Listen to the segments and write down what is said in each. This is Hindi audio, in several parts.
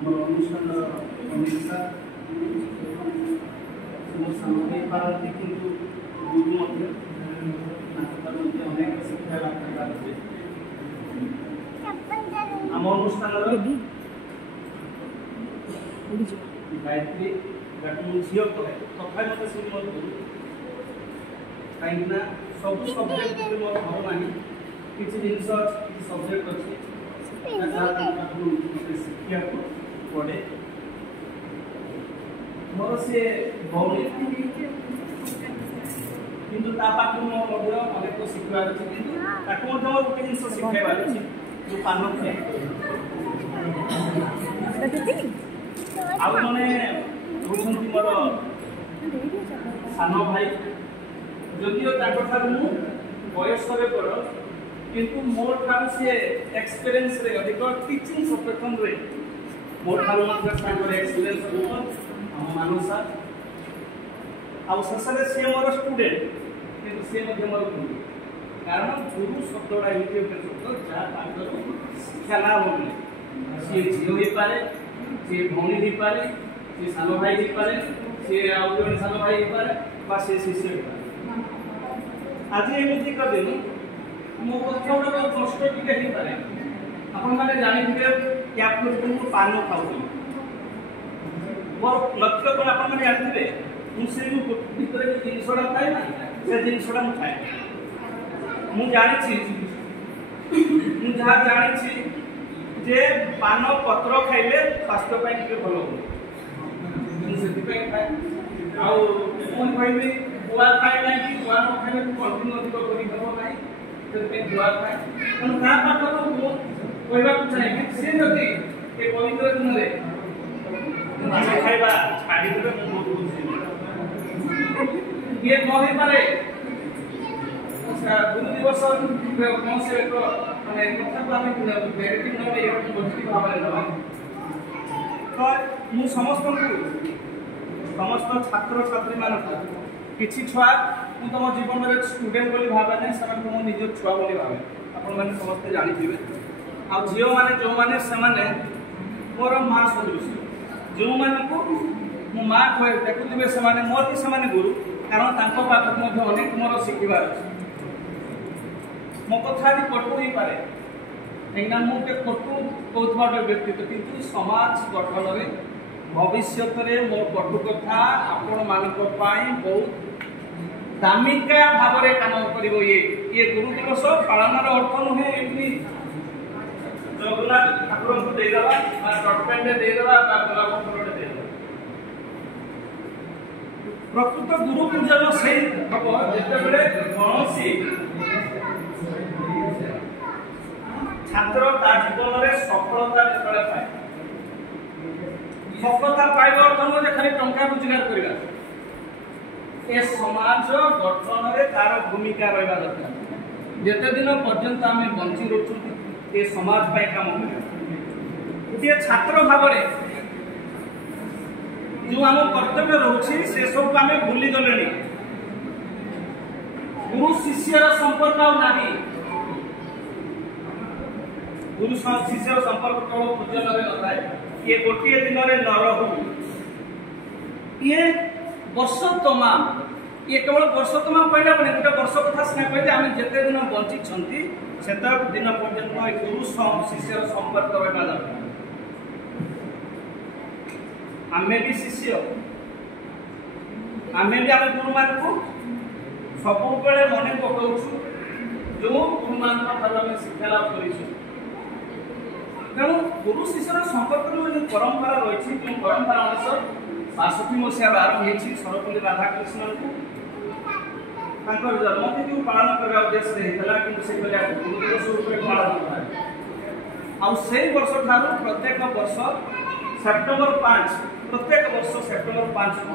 আমার অনুষ্ঠানের অনিচ্ছা সামগ্রিক পারতে কিন্তু গুরু মধ্যে অনেক শিক্ষা লাভ করতে আমার অনুষ্ঠানের গায়ত্রী ঝিও কহে তথাপি মতো শুনি মত গুরু কাହିଁକିନା ସବୁ ସବଜେକ୍ଟରେ ମୋର ଭଲ ନାହିଁ କିଛି ଜିନିଷ କିଛି ସବଜେକ୍ଟ ଅଛି ଯାହା ତାକୁ ଶିଖିବାକୁ ପଡ଼େ ମୋର ସେ ଭଉଣୀ କିନ୍ତୁ ତା ପାଖରୁ ମୋର ମଧ୍ୟ ଅନେକ ଶିଖିବାର ଅଛି କିନ୍ତୁ ତାକୁ ମଧ୍ୟ ମୋର ଗୋଟେ ଜିନିଷ ଶିଖାଇବାର ଅଛି ଯେଉଁ ପାନ ଖାଏ ଆଉ ଜଣେ ହେଉଛନ୍ତି ମୋର ସାନ ଭାଇ যদিও তাঁর ঠাରୁ ମୁଁ ବୟସରେ ବଡ଼ କିନ୍ତୁ ମୋ ଠାରୁ ସିଏ ଏକ୍ସପିରିଏନ୍ସରେ ଅଧିକ ଟିଚିଂ ପ୍ରଫେସନରେ ମୋ ଠାରୁ ମଧ୍ୟ ତାଙ୍କର ଏକ୍ସପିରିଏନ୍ସ ଅଧିକ ଆମ ମାନସ ସାର୍ ଆଉ ଶେଷରେ ସିଏ ମୋର ଷ୍ଟୁଡେଣ୍ଟ କିନ୍ତୁ ସିଏ ମଧ୍ୟ ମୋର ଗୁରୁ କାରଣ ଗୁରୁ ଶବ୍ଦଟା ଏମିତି ଗୋଟେ ଶବ୍ଦ ଯାହା ତାଙ୍କର ଶିକ୍ଷା ଲାଭ ମିଳେ ସିଏ ଝିଅ ହେଇପାରେ ସିଏ ଭଉଣୀ ହେଇପାରେ ସିଏ ସାନ ଭାଇ ହେଇପାରେ ସିଏ ଆଉ ଜଣେ ସାନ ଭାଇ ହେଇପାରେ ବା ସିଏ ଶିଷ୍ୟ ହେଇପାରେ आज एमती दिन मो कथा गुड़ा कष्ट टे हो पाए आपने जानते क्या पान खाऊ मोर लक्ष्य कौन आप जानते मुझे भर जो जिनसा खाए ना से जिनसा खाए मुझे जानी जे पान पत्र खाइले स्वास्थ्य भल हुए खाए आई गुआ खाए ना कि गुआ न खाए कंटिन्यू अधिक करदेव ना से गुआ खाए तेणु ता पाखर कहवाक चाहे सी जदि ये पवित्र दिन में माछ खाइबा छाड़ीदेवे बहुत खुशी ये कही पारे गुरु दिवस कौन से एक माने कथा को आम नेगेटिव न पॉजिटिव भाव में नवा तो मु समस्त छात्र छात्री मानक किसी छुआ मु तुम जीवन में स्टूडेंट बोली भावे ना से मो निज छुआ बोली भावे आपण मैंने समस्ते जानी आ झील मैंने जो मैंने से मोर माँ सदृश जो मानक मो माँ कहे देखुवे से मोर भी से गुरु कारण पाख अनेक मोर शिखबार अच्छे मो कथा भी कटु हो पाए कहीं मुझे कटु कौन गोटे व्यक्तित्व किंतु समाज गठन में भविष्य में मो कटु कथा आपण मान बहुत दामिका भाव में काम कर ये गुरु दिवस पालन अर्थ नुहे जगन्नाथ ठाकुर को देदेवा डटपेन देदेवा गोलाप फुलटे देदेवा प्रकृत गुरु पूजन से हम जिते कौन छात्र ता जीवन में सफलता जो पाए सफलता पाइबा अर्थ नुहे खाली टंका रोजगार करवा ए समाज गठन में तार भूमिका रहा दरकार जिते दिन पर्यंत आम बंची रचु ये समाज पाई काम कर गोटे छात्र भाव जो आम कर्तव्य रोचे से सब आम भूली गले गुरु शिष्यर संपर्क ना गुरु शिष्यर संपर्क केवल पूजन में न थाए ये गोटे दिन में न रहू ये वर्ष तमाम ये केवल वर्ष तमाम कहले अपने गोटे वर्ष कथा सिना कहते आम जिते दिन बंची से दिन पर्यंत गुरु शिष्य संपर्क रहा दरकार आम भी शिष्य आम भी आम गुरु मान को सब मन पकाऊ जो गुरु मान शिक्षा लाभ कर तेणु गुरु शिष्यर संपर्क जो परंपरा रही जो परंपरा अनुसार 62 मसीह आरंभ होती सर्वपल्ली राधाकृष्णन को जन्मतिथि पालन करने उद्देश्य कि गुरु दिवस रूप पालन कर वर्ष ठार प्रत्येक वर्ष सेप्टेम्बर 5 प्रत्येक वर्ष सेप्टेम्बर 5 को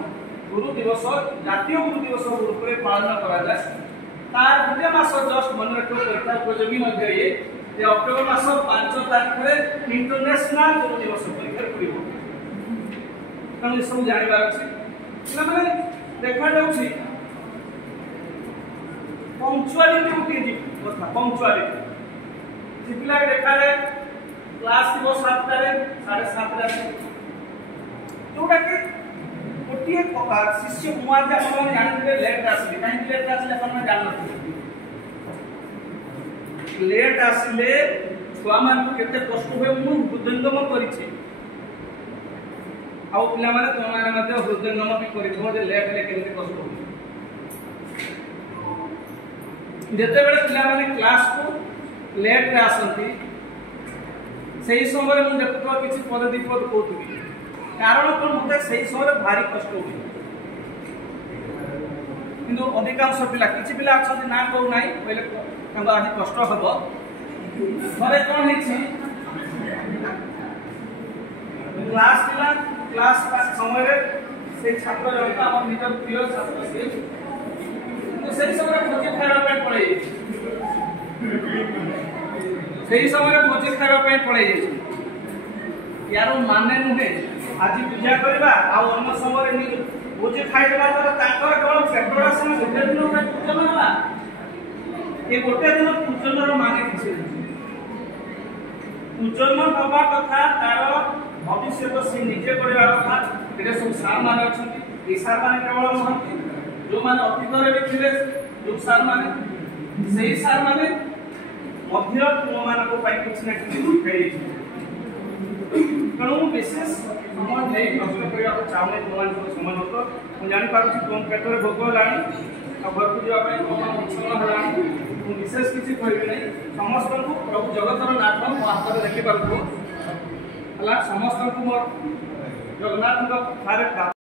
गुरु दिवस जातीय गुरु दिवस रूप में पालन कराए तार गोटे मास जस्ट मन रखा परीक्षा उपयोगी ये अक्टोबर मास 5 तारीख में इंटरनेशनल गुरु दिवस परीक्षा कर तेणु सब जानवर अच्छे देखा जाऊँगी पंक्चुआलिटी गोटे कथा पंक्चुआलिटी पिला देखा जाए क्लास थी 7टारे 7:30 जोटा कि गोटे शिष्य मुआ जे अपन जानते लेट आसले कहीं लेट आसले अपन जानते लेट आसले छुआ मान केते कष्ट होय मु हृदयंगम करिछि आउ पिला माने तो माने मते हृदयंगम भी करिथो जे लेट ले केते कष्ट हो जेते बेले पिला माने क्लास को लेट रे आसंती सही समय मु देखतो किछि पद विपद कोथि कारण कोन मते सही समय भारी कष्ट हो किंतु अधिकांश पिला किछि पिला अछन ना कहू नाही पहिले तांको आज कष्ट हबो थरे कोन हिछि क्लास पिला क्लास समय रे से छात्र जनता हमर निजर प्रिय छात्र से तो सही समय भोजी खाଇବା ପାଇଁ पड़े सही समय भोजी खाଇବା ପାଇଁ पड़े यार माने नुहे आज पूजा करबा आ अन्य समय रे भोजी खाइ देबा तो ताकर केवल पेटरा समय गोटे दिन पूजन होला ए गोटे दिन पूजन रो माने किछ पूजन हवा कथा तार भविष्य तो से निजे करबा कथा एते सब सार माने अछंती ए सार माने केवल महंती जो माने अतीत रे भी थिले जो सार माने सही सार माने मध्य तुम मानक पाई कुछ ना कुछ दिखाई कणु विशेष समय नहीं नष्ट करबा चाहने तुमान को समान होतो मु जानि पारुछि तुम पेटरे भोग लानी आ घर को जाबा तुम इच्छा हलानी मु विशेष किछि कहबे नहीं समस्त को प्रभु जगतर नाथ महात्मा देखि पारबो हला समस्त को मोर जगन्नाथ को थारे